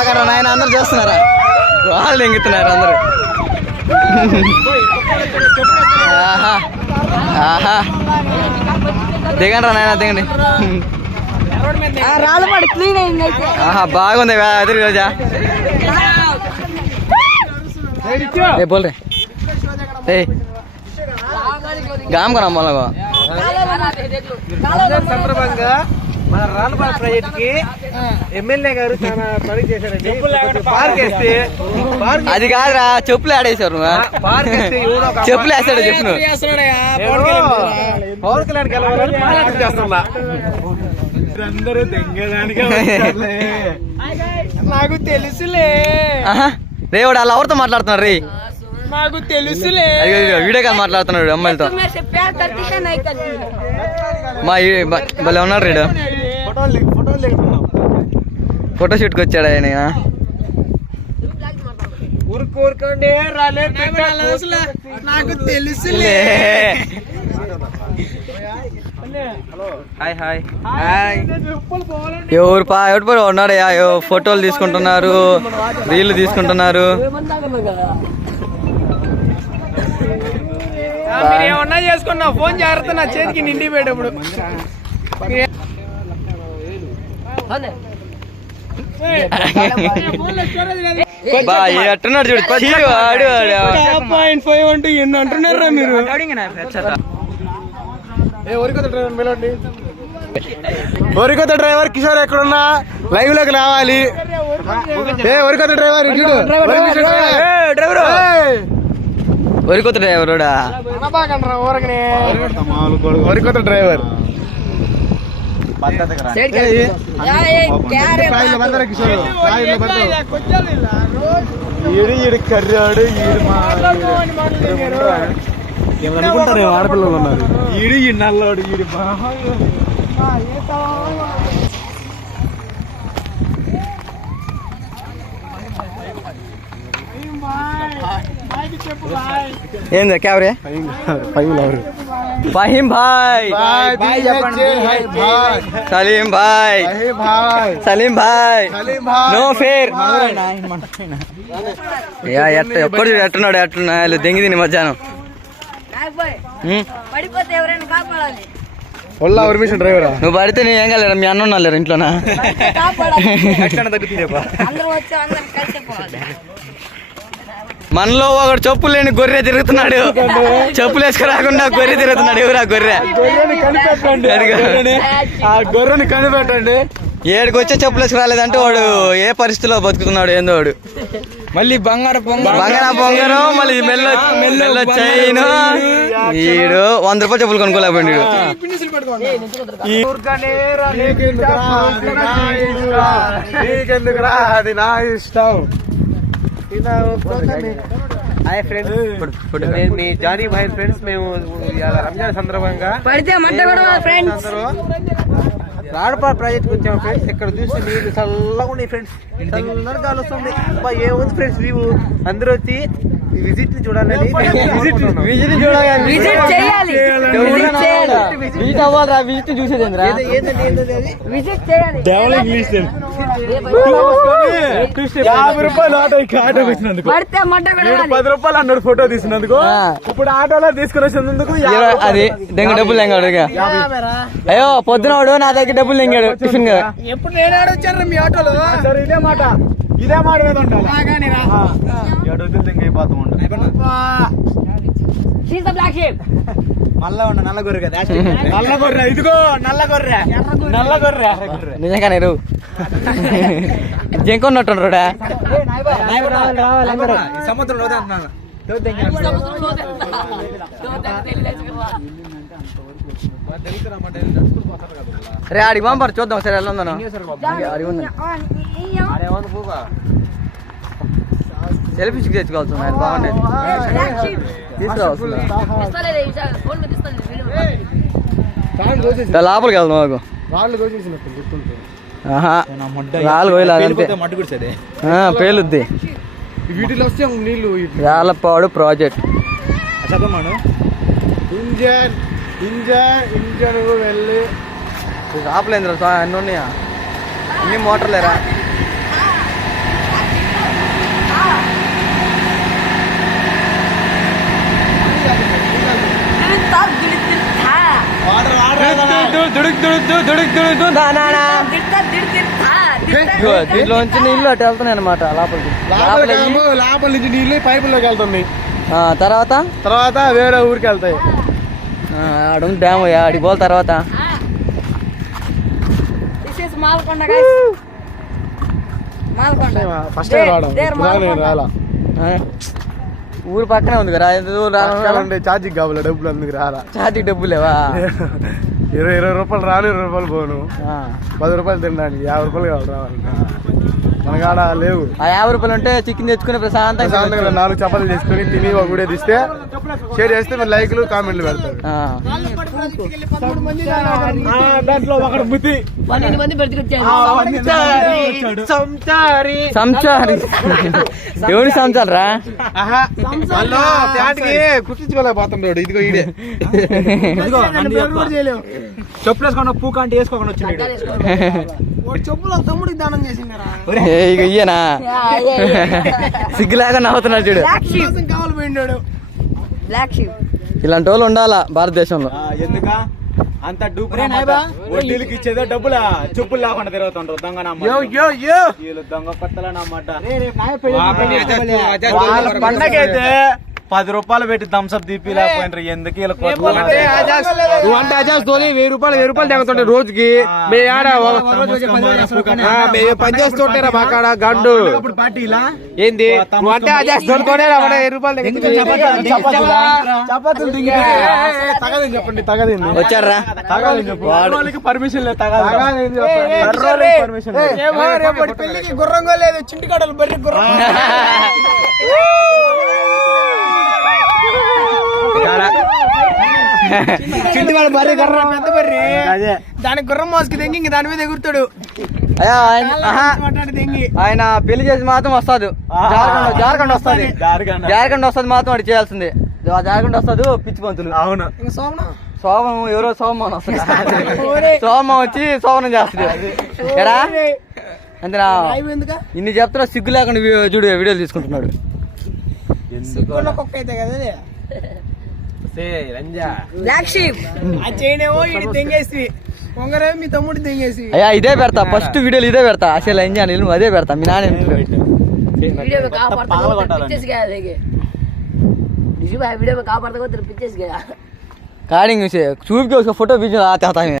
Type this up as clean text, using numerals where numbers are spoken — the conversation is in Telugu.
మాకరా నాయన అందరు చూస్తున్నారా వాళ్ళు ఎంగుతున్నారు అందరు ఆహా ఆహా దిగండి రా నాయన దిగండి ఆహా బాగుంది అదిరి రోజా बोल रहे गाम का नाम बोला సందర్భంగా మన రాళ్ళపాడు ప్రాజెక్ట్ కి ఎమ్మెల్యే గారు చాలా పని చేశారండి. పార్క్ వేస్తే అది కాదురా చెప్పులు ఆడేశారు చెప్పులు వేస్తాడు చెప్పు పవన్ కళ్యాణ్ గెలవాలని చేస్తున్నా అందరూ దెంగడానికి నాకు తెలుసులే రేవాడు అలా ఎవరితో మాట్లాడుతున్నారు రే నాకు తెలుసులే వీడియో కాల్ మాట్లాడుతున్నాడు అమ్మాయిలతో మా భలే ఉన్నాడు రేడు ఫోటో షూట్కి వచ్చాడు ఆయన ఊరుకోరుకోండి నాకు తెలుసులే హాయ్ హాయ్ ఎవరు ఎవరు ఉన్నాడయ్యా ఫోటోలు తీసుకుంటున్నారు రీళ్లు తీసుకుంటున్నారు ఏమన్నా చేసుకున్నా ఫోన్ జాగ్రత్త నా చేతికి నిండి పోయేటప్పుడు అట్టున్నాడు చూడు 5 అంటూ ఎన్ని అంటున్నారా మీరు వరికొత్త డ్రైవర్ కిషోర్ ఎక్కడున్నా లైవ్ లోకి రావాలి వరికొత్త డ్రైవర్ వరికొత్త డ్రైవర్ వరికొత్త డ్రైవర్ కర్రాడు ఏమనుకుంటారు ఆడపిల్లలు ఉన్నారు ఈడు ఈ నల్లోడు ఈడు ఏంది క్యావరే ఫహీం భాయ్ సలీం భాయ్ సలీం భాయ్ నో ఫేర్ ఎప్పుడు ఎట్టున్నాడు ఎట్టున్నా దెంగి తిని మధ్యాహ్నం డ్రైవరా నువ్వు పడితే నేను ఏం కాలేరా మీ అన్న ఉన్నాలేరు ఇంట్లోనా మనలో ఒకడు చెప్పులు లేని గొర్రె తిరుగుతున్నాడు చెప్పులు వేసుకురాకుండా గొర్రె తిరుగుతున్నాడు ఎవరా గొర్రె గొర్రెని కనిపెట్టండి ఏడికి వచ్చే చెప్పులు వేసుకురాలేదంటే వాడు ఏ పరిస్థితిలో బతుకుతున్నాడు ఏందో వాడు మళ్ళీ బంగారం మళ్ళీ మెల్ల చైన్ ఈడు 100 రూపాయలు చెప్పులు కొనుక్కోలేకపోయింది అది నా ఇష్టం హాయ్ ఫ్రెండ్స్ నేను మీ జానీ భాయ్ ఫ్రెండ్స్ మేము రంజాన్ సందర్భంగా రాడపాడు ప్రాజెక్ట్కి వచ్చాము ఫ్రెండ్స్. ఇక్కడ చూస్తే నీళ్ళు చల్లగా ఉన్నాయి ఫ్రెండ్స్, చల్లగా గాలి వస్తుంది. ఏముంది ఫ్రెండ్స్ వ్యూ, అందరూ వచ్చి విజిట్ ని చూడాలని ₹10 అన్నాడు ఫోటో తీసినందుకు. ఇప్పుడు ఆటోలో తీసుకుని వచ్చినందుకు అది డబ్బులు తెంగాడు. అయ్యో పొద్దునవాడు నా దగ్గర డబ్బులు తెంగాడు టిఫిన్ గా. ఎప్పుడు నేను ఆడొచ్చాను మీ ఆటోలో. ఇదే మాట మీద మళ్ళా ఉన్న నల్ల గొర్రె కదా, నల్ల గొర్రె. ఇదిగో నల్ల గొర్రె, నల్ల గొర్రె నిజంగానే జంకొన్నట్టుండ్రా సముద్రంలో రే ఆడికి పంపారు చూద్దాం సరే ఎలా ఉందను. సెల్ఫీ స్టిక్ తెచ్చుకోవాల్సింది బాగుండేది తీసుకురావాల్సింది. లోపలికి వెళ్దాం మాకు రాళ్ళు పోయి పేలుద్ది. వీటిలో వస్తే నీళ్ళు రాళ్ళపాడు ప్రాజెక్ట్ చదవమాను. ఇంజన్ ఇంజన్ ఇంజన్ వెళ్ళి ఆపలేదు అన్నీ ఉన్నాయా, అన్ని మోటార్లేరా. ఇదిగో దీంట్లోంచి నీళ్ళు అటు వెళ్తున్నాయి అనమాట లోపలికి. లోపల నుంచి నీళ్ళు పైపుల్లోకి వెళ్తుంది. తర్వాత తర్వాత వేరే ఊరికి వెళ్తాయి. ఆడ డ్యామ్ ఆడికి పోల తర్వాత ఫస్ట్ రాలా ఊరు పక్కనే ఉంది కదా ఛార్జింగ్ కావాలి డబ్బులు అందుకు రాలా. ఛార్జింగ్ డబ్బులు లేవా? 20 రూపాయలు రాను 20 రూపాయలు పోను 10 రూపాయలు తినడానికి 50 రూపాయలు కావాలి రావాలి. మనకాడ లేవు. ఆ 50 రూపాయలు ఉంటే చికెన్ తెచ్చుకుని ప్రశాంతంగా 4 చపాతీలు చేసుకుని తిని ఒక వీడియో తీస్తే షేర్ చేస్తే మీరు లైక్లు కామెంట్లు పెడతారు. దాంట్లో ఒకటి బుద్ధి సంచారి ఎవరి సంచాలు రా ప్యాంట్కి కుట్టించుకోలేకపోతున్నాడు. ఇదిగో ఈడే చెప్పులు వేసుకోకుండా పూక అంటే వేసుకోకుండా వచ్చింది. చెప్పులు తమ్ముడికి దానం చేసింది. ఇక ఇయ్యనా సిగ్గులాగా నవ్వుతున్నాడు చూడు. కావాలి పోయినాడు. ఇలాంటి వాళ్ళు ఉండాలా భారతదేశంలో. ఎందుక అంత వడ్డీలకి ఇచ్చేదో డబ్బులా చెప్పులు లేకుండా తిరుగుతుంటారు దొంగ దొంగ పట్టలన్నమాట. పండగైతే 10 రూపాయలు పెట్టి థమ్స్అప్ తీపి లేకపోయినారు. ఎందుకు 1000 రూపాయలు తగ్గుతుంటే రోజుకి మేము పని చేస్తుంటారా మాకాడ గండు ఏంది అంటే చెప్పండి తగదండి వచ్చారా పర్మిషన్ లేదు. పర్మిషన్ పెళ్లికి గుర్రంగా లేదు చింటికాడలు బర్రి గుర్రం. చింటి వాడు బర్రె గుర్రం పెద్ద బర్రె దానికి గుర్రం మోసుకు తెంగి ఇంక దాని మీద ఎగురుతాడు. ఆయన పెళ్లి చేసి మాత్రం వస్తాడు. జార్ఖండ్ వస్తుంది మాత్రం వాడు చేయాల్సింది. జార్ఖండ్ వస్తాడు పిచ్చి పంతులు. అవును సోమం ఎవరో సోమం వస్తుంది. సోమం వచ్చి సోమనం చేస్తుంది. ఎడా అంతేనా? ఇన్ని చెప్తున్నా సిగ్గు లేకుండా చూడు వీడియోలు తీసుకుంటున్నాడు. మీ తమ్ముడు తెంగేసి అయ్యా ఇదే పెడతా ఫస్ట్ వీడియోలు ఇదే పెడతా. అసలు ఎంజాయ్ నువ్వు అదే పెడతా. మీ నాన్న काडिंग से चूप के उसका फोटो वीडियो आते आता है.